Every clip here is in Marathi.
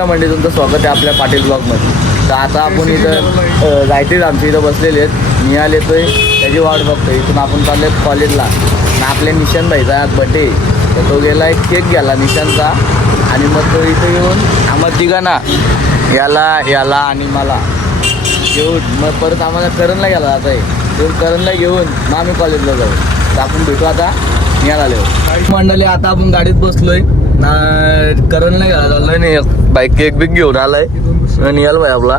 मंडळी तुमचं स्वागत आहे आपल्या पाटील ब्लॉगमध्ये. तर आता आपण इथं जायचे आमच्या इथं बसलेले आहेत. निहाल येतोय त्याची वाट बघतोय. इथून आपण चालले कॉलेजला आणि आपल्या निशान भाईचा आज बड्डे. तर तो गेला एक केक गेला निशानचा आणि मग तो इथं येऊन आम्हाला तिघांना याला आणि मला घेऊन मग परत आम्हाला करणला गेला आता आहे. करणला घेऊन मग आम्ही कॉलेजला जाऊ. तर आपण भेटू आता निहाल आलो मंडळी. आता आपण गाडीत बसलोय ना. करणला गेला चाललोय नाही बाईक केक बिक घेऊन आलाय. निहाल भाई आपला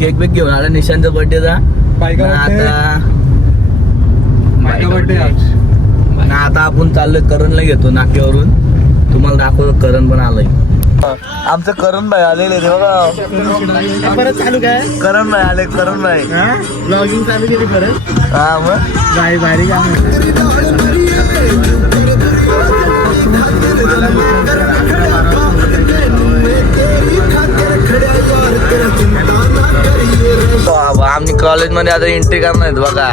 केक बिक घेऊन आला निशांचा बर्थडेचा. आता आपण चाललोय करणला घेतो नाक्यावरून. तुम्हाला दाखवतो करण पण आलाय. आमचं करण भाई आलेले रे बघा. परत चालू काय करण भाई आले. करण भाई ब्लॉगिंग चालू केली परत. हा मग भारी काम आम्ही कॉलेजमध्ये आता एंट्री करणार आहेत बघा.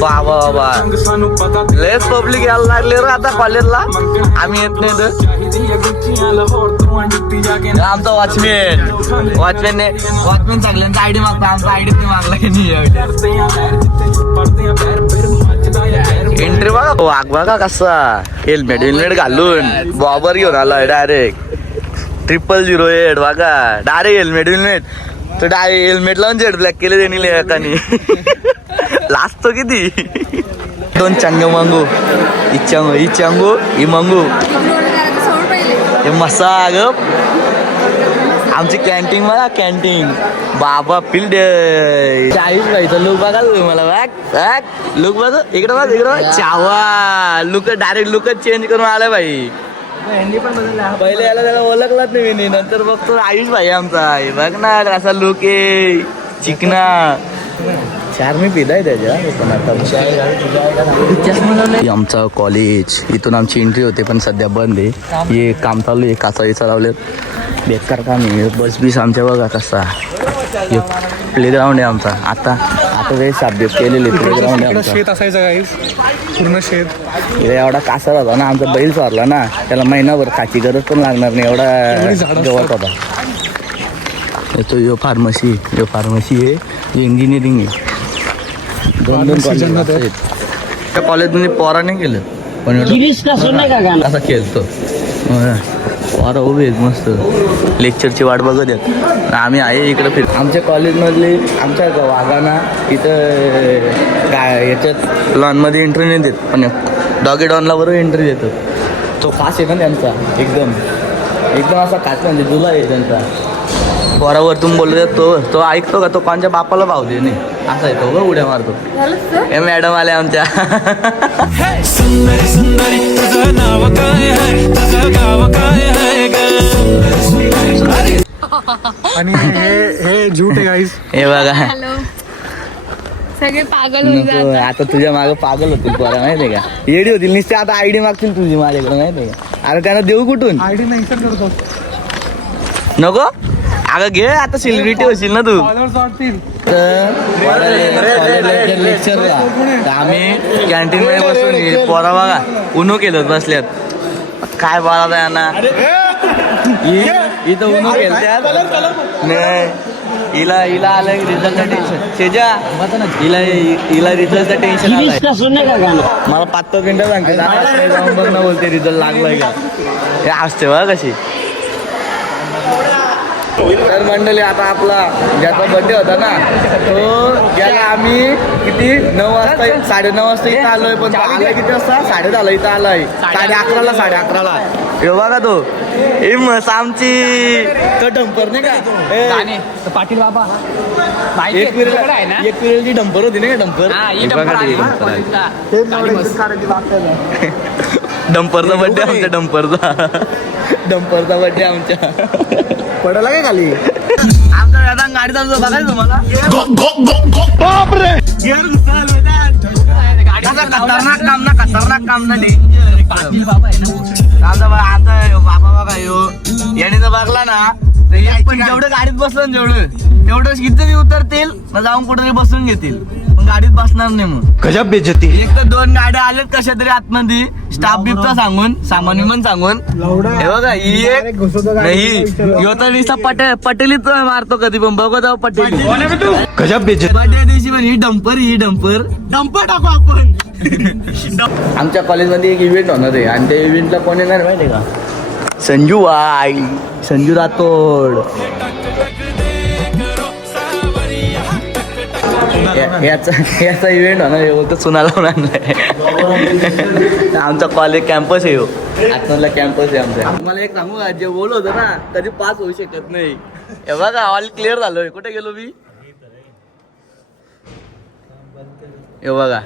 बाबा बाबा लेस पब्लिक यायला लागले रे आता कॉलेजला. आम्ही येत नाही तर आमचा वॉचमॅन सगळ्यांचा आयडी मागता. आमचा आयडी ते मागला की नाही. एंट्री बघा वाघ बघा कसा हेल्मेट घालून बॉबर घेऊन आलाय डायरेक्ट 008 बघा. डायरेक्ट हेल्मेट तर डायरेक्ट हेल्मेट लावून जेट ब्लॅक केले त्यांनी लेखानी. लाजतो किती. 2 चांगू मांगू इचांगू इमांगू हे मसा ग. आमची कॅन्टीन बघा कॅन्टीन बाबा फील्ड 40 पाहिजे लुक बघा तुम्हाला. बॅग लुक बघ इकडं बघ इकडं चावा लुक डायरेक्ट लुकच चेंज करून आलाय भाई. पहिले याला त्याला ओळखलाच नाही मी. नंतर बघतो आयुष भाई आमचा आहे बघ ना असा लुक आहे चिकना. 4 मी पिलाय त्याच्या पण आता आमचा कॉलेज इथून आमची एंट्री होते पण सध्या बंद आहे. हे काम चालू आहे. काचा लावले बेकार काम आहे. बस बीस आमच्या बघा कसा. प्लेग्राऊंड आहे आमचा. आता वेळ साब्य केलेले प्लेग्राऊंड आहे आमचा. शेत असायचं काही पूर्ण शेत. एवढा कासा होता ना आमचा बैल चारला ना त्याला महिनाभर खाची गरज पण लागणार नाही एवढा गवत होता. तो यो फार्मसी आहे इंजिनिअरिंग आहे. 2 कॉलेज आहेत. त्या कॉलेजमध्ये पोरा नाही केलं पण असा खेळतो. पोरा उभे आहेत मस्त लेक्चरची वाट बघत आहेत. आम्ही आहे इकडं फिर. आमच्या कॉलेजमधले आमच्या वाघांना इथं काय याच्यात लॉनमध्ये एंट्री नाही देत पण डॉगी डॉनला बरोबर एंट्री देतो. तो खास आहे ना त्यांचा एकदम असा खास म्हणजे जुला आहे त्यांचा. पोरावरतून बोलतो तो ऐकतो का. तो कोणच्या बापाला भाव दे नाही असा येतो ग उड्या मारतो. हे मॅडम आले आमच्या. आणि हे झूट आहे गाईस. हे बघा सगळे पागल आता तुझ्या मागं पागल होतील पोरा माहितीये का. येडी होतील नुसते आता आयडी मागतील तुझी माझ्याकडे माहितीये का. अरे त्यांना देऊ कुठून आयडी नाही करतो नको. अगं घे आता सेलिब्रिटी होशील ना तू. आम्ही कॅन्टीन मध्ये बसून पोरा बघा उनो केलं बसल्यात. काय बोला यांना इथं उनो केलं हिला आलंय रिझल्टचं टेन्शन. शेजा हिला रिझल्टचं टेन्शन आलंय. मला 5 मिनिटं सांगते जाऊन बघ ना बोलते रिझल्ट लागलाय का. हे असते बघ कशी. तर मंडळी आता आपला ज्याचा बर्थडे होता ना तो ज्याला आम्ही किती 9 वाजता 9:30 वाजता इथं आलोय. पण आलाय किती वाजता 10:30 इथं आलाय. 11:30 हे बघा तो हे मस आमची तो डंपर नाही का पाटील बाबा एक पिरियडची डंपर होती नाही का. डंपरचा बर्थडे आमच्या डंपरचा बर्थडे आमच्या पडायला काय खाली. आमच्या वेदांत गाडी चालू बघायचं तुम्हाला. खतरनाक काम ना बाबा बघा याने जर बघला ना तर पण जेवढं गाडीत बसलं जेवढं तेवढं इज्जत उतरतील जाऊन कुठेतरी बसून घेतील. गाडीत बसणार नाही मग. गजब बेइज्जती. एक तर 2 गाड्या आल्यात कशा तरी आतमध्ये स्टाफ बिफचा सांगून सामान विमान सांगून. हे बघा ही एक नाही ह्यो तर नुसता पटेलीच मारतो कधी पण बघा जाऊ पटेली. गजब बेइज्जती. बर्थडे दिवशी पण ही डंपर टाकू आपण. आमच्या कॉलेजमध्ये एक इव्हेंट होणार आहे आणि त्या इव्हेंटला कोण येणार माहिती का? संजू राठोड. याचा इव्हेंट होणार आहे बोलतो सुनाला आणलाय. आमचा कॉलेज कॅम्पस आहे हो आतमधला कॅम्पस आहे आमचा. मला एक सांगू का जे बोललो होतं ना कधी पास होऊ शकत नाही. हे बघा ऑल क्लिअर झालोय. कुठे गेलो मी? हे बघा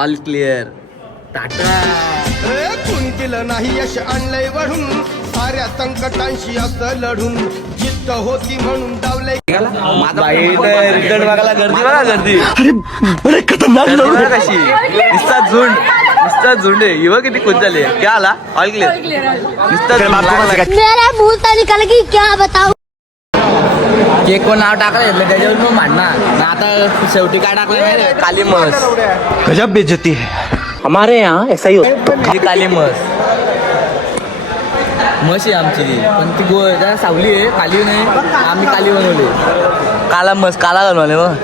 ऑल क्लिअर. टाटा. कोण केलं नाही यश आणलंय वढून साऱ्या संकटांशी असं लढून जिद्द होती म्हणून डावलंय. रिझल्ट बघायला गर्दी बघा गर्दी. अरे खतरनाक लोग हैं. कशी नुसता झुंड आहे. युवा किती खुश झाले. क्या आला ऑल क्लिअर. मेरा मुंह तो निकल गई क्या बताऊं. केक वर नाव टाकलं त्याच्यावर मग मांडणार. आता शेवटी काय टाकलं नाही रे? काली मस. गजब बेइज्जती है. हमारे यहाँ ऐसा ही होता है. ही काली मस म्हशी आमची पण ती जरा सावली आहे काली नाही. आम्ही काली बनवली. काला बनवले मग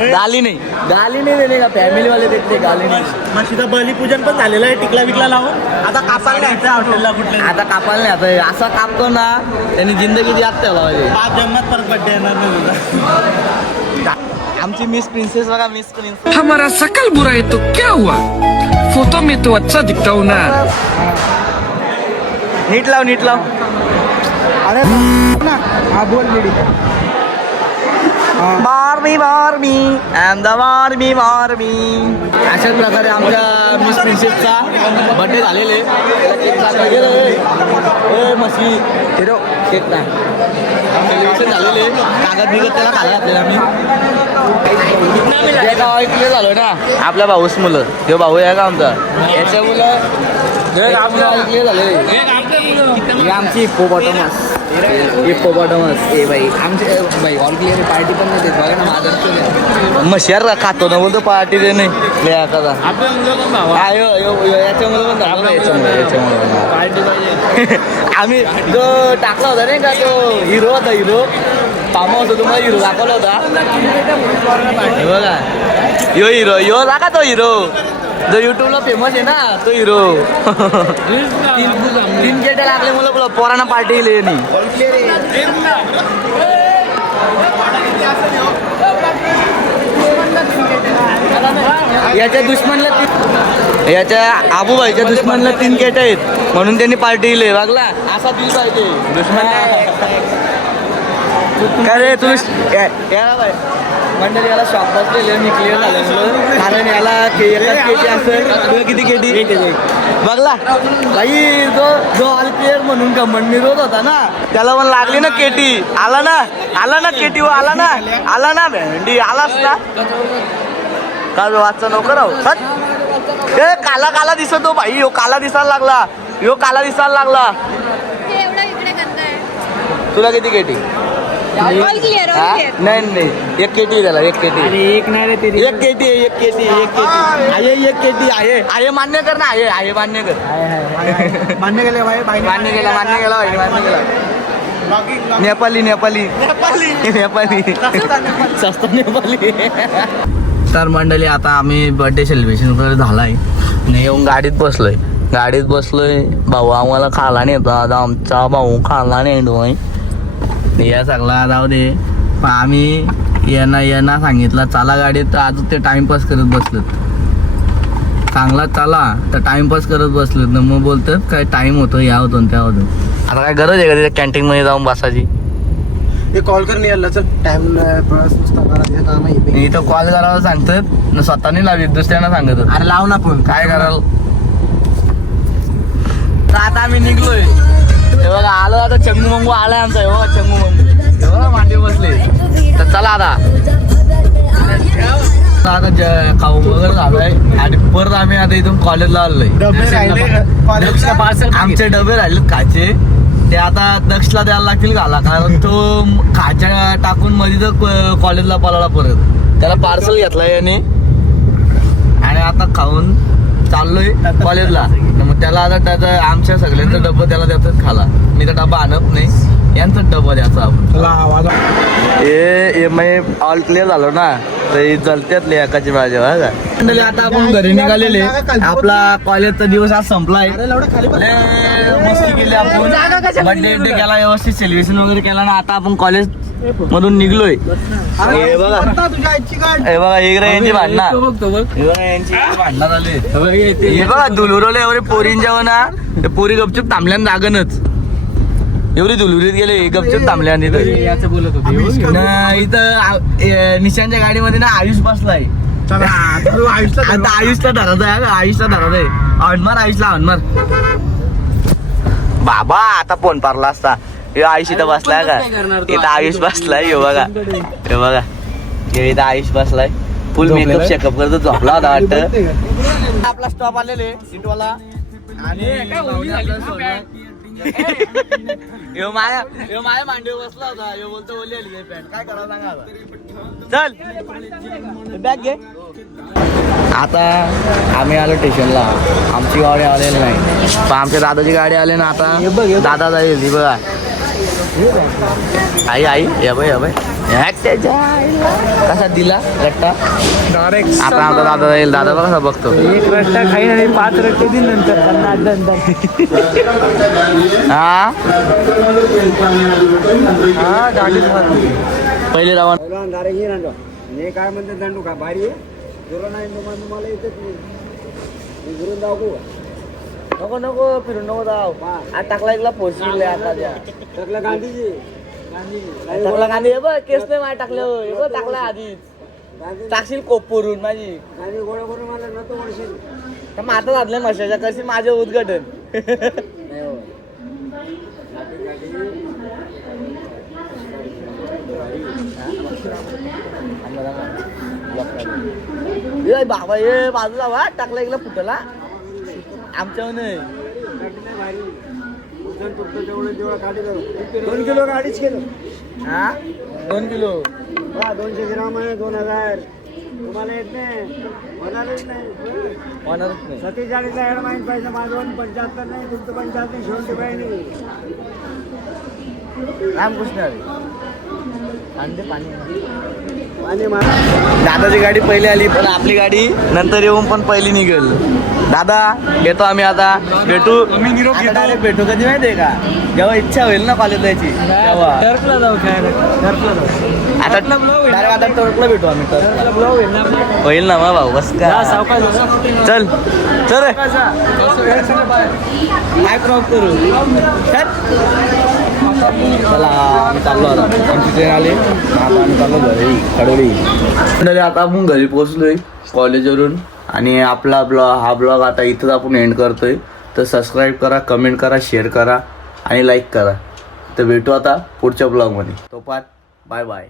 गाली नाही देणे का फॅमिली वाले देते गाली नाही. म्हशीचं बलिपूजन पण झालेलं आहे टिकला विकला लावून. आता कापायला न्यायचं हॉटेलला कुठल्या. आता कापायला नाही. आता असा कापतो ना त्यांनी जिंदगी याद ठेवला पाहिजे. 5 जन्मात परत बड्डे येणार नाही तुझा. आमची मिस प्रिन्सेस बघा. मिस प्रिन्सेस हमारा शकल बुरा है तो क्या हुआ, फोटो में तो अच्छा दिखता हूँ ना. नीट लाव. अरे ना हा बोल लेडी. मारमी अशाच प्रकारे आमच्या मिस प्रिन्सेसचा बर्थडे झालेले. मस्ती केक ना सेलिब्रेशन झालेले. कागद बिगत त्याला खायला घातलेला आम्ही. क्लिअर झालो ना आपल्या भाऊच मुलं. हे भाऊ आहे का आमचा. याच्या मुलं क्लिअर झालेले. ही आमची हिप्पोपॉटमस. ए बाई आमचे बाई ऑल क्लिअर पार्टी पण नाही देत बघा ना. माझं मशियार खातो ना बोलतो पार्टी दे नाही कदा. याच्यामुळे पण झालं ना. याच्यामुळे पार्टी पाहिजे. आम्ही जो टाकला होता नाही का तो हिरो फार्म हाऊस तुम्हाला हिरो दाखवला होता. हे बघा हिरो दाखा तो हिरो जो युट्यूबला फेमस आहे ना तो हिरो. 3 गेटे लागले मला पोरांना पार्टी नाही. याच्या आबूबाईच्या दुश्मनला 3 गेट आहेत म्हणून त्यांनी पार्टी दिली. बघला असा दिल पाहिजे दुश्मन. काय रे तू याला बाय मंडळी याला शॉक बसलेले मी क्लिअर झालं कारण याला एकाच केटी असेल. तुला किती केटी बघला काही जो ऑल क्लिअर म्हणून कमंड रोज होता ना त्याला पण लागली ना केटी. आला ना केटी आला ना भेंडी आला असता का वाचचा नोकर राहू. ए काला दिसतो भाई. ह्यो काला दिसायला लागला. तुला किती केटी? नाही एक केटी त्याला. एक केटी आहे मान्य कर ना. आहे मान्य कर. मान्य केलं भाई. मान्य केला. नेपाली सस्ता नेपाली. तर मंडळी आता आम्ही बर्थडे सेलिब्रेशन वगैरे झालाय. येऊन गाडीत बसलोय. भाऊ आम्हाला खाला नेतो. आता आमचा भाऊ खाला नेतोय. या सगळा जाऊ दे. पण आम्ही यांना सांगितलं चला गाडीत. आज ते टाइमपास करत बसलेत. चांगला चला तर टाइमपास करत बसलेत ना. मग बोलतात काय टाइम होतो या होतो त्या होतो. आता काय गरज आहे का तिथे कॅन्टीन मध्ये जाऊन बसायची. कॉल कर नाही चल टाइम काम आहे. इथं कॉल करायला सांगतात ना. स्वतःने लावित दुसऱ्यांना सांगत. अरे लाव ना फोन. काय कराल. तर आता आम्ही निघलोय. हे बघा आलो आता. चंगू मंगू आलाय आमचा. हो चंगू मंगू मांडी बसले. तर चला आता खाऊ वगैरे झालोय आणि परत आम्ही आता इथून कॉलेजला आलोय. डबे राहिले आमचे डबे राहिलेत खायचे. ते आता दक्षला द्यायला लागतील घाला, कारण तो खाच्या टाकून मध्ये तर कॉलेजला पळाला परत. त्याला पार्सल घेतलाय याने आणि आता खाऊन चाललोय कॉलेजला. मग त्याला आता त्याचा आमच्या सगळ्यांचा डब्बा त्याला द्यायचा खाला. मी तर डब्बा आणत नाही, यांचा डब्बा द्यायचा आपण. हे ऑल क्लिअर झालो ना तर जलत्यातले एकाची माझ्या. आता आपण घरी निघालेले. आपला कॉलेजचा दिवस आज संपलाय. मस्ती केली आपण, बर्थडे केला, व्यवस्थित सेलिब्रेशन वगैरे केला ना. आता आपण कॉलेज मधून निघलोय. हे बघा यांची भांडणं, यांची भांडणं झाली. हे बघा दुलुरवले एवढे पोरींच्या ना, ते पोरी गपचूप थांबल्यान जागनच. एवढी दुलुरीत गेले गपचूप थांबल्या. इथं निशांच्या गाडीमध्ये ना आयुष बसलाय. आता आयुषला धरत आहे, आयुषला धरत आहे. हॉर्नमार आयुषला, हॉर्नमार. बाबा आता फोन पारला असता. हे आयुष इथं बसलाय का? इथं आयुष बसलाय. हे बघा, हे बघा, इथं आयुष बसलाय. फुल मेकअप शेकअप करतो, झोपला होता वाटत. आपला स्टॉप आलेले सीटवाला आणि माझ्या मांडीवर बसला होता. हे बोलतो ओली आली पॅन्ट, काय करावं सांगा. चल बॅग घे. आता आम्ही आलो स्टेशनला. आमची गाडी आलेली नाही, पण आमच्या दादाची गाडी आली ना. आता दादा जाईल. ही बघा आई आई या बाई, या बाई कसा दिला रट्टा. आता आमचा दादा जाईल. दादा कसा बघतो. एक रट्टा खाईन आणि 5 रट्टे दिन नंतर. हा पहिले रावण काय म्हणते दंडू का भारी नाही तुम्हाला येतच नाही. घरून जाऊ नको नको फिरून नको जाऊ. आता टाकला एकला पोचले. आता द्या टाकलं गांधीजी, टाकला गांधी. बघ केस नाही माझ्या टाकलं. बघ टाकला आधीच. टाकशील कोपूरून माझी गांधी गोळा करून मला नव्हतं म्हणशील. तर माता घातले मशाच्या कशी माझं उद्घाटन. बाबा ये बाजूला वा टाकला एकला फुटला आमच्या नाही. 2 किलो गाडीच केलं. हा 2 किलो 200 ग्राम आहे. 2000 तुम्हाला येत नाही, होणारच नाही. होणारच नाही. 47ला ऍड माहीत पाहिजे. माझं 75 नाही, तुमचं 75 शेवटी पाहिजे. रामकृष्ण अंडे पाणी. दादाची गाडी पहिली आली, पण आपली गाडी नंतर येऊन पण पहिली निघेल. दादा येतो आम्ही. आता भेटू. डायरेक्ट भेटू कधी माहितीये का? जेव्हा इच्छा होईल ना कॉलेज जायची तेव्हा. टर्फला जाऊ आता डायरेक्ट आता टर्कला भेटू आम्ही. होईल ना मग भाऊ. बस का चल चल रे. काय क्रॉप करू. चला आम्ही चाललो. आता आमची ट्रेन आली. आता आम्ही चाललो घरी कडोली. आता आपण घरी पोहोचलोय कॉलेजवरून. आणि आपला हा ब्लॉग आता इथंच आपण एंड करतोय. तर सबस्क्राईब करा, कमेंट करा, शेअर करा आणि लाईक करा. तर भेटू आता पुढच्या ब्लॉगमध्ये. तोपर्यंत बाय बाय.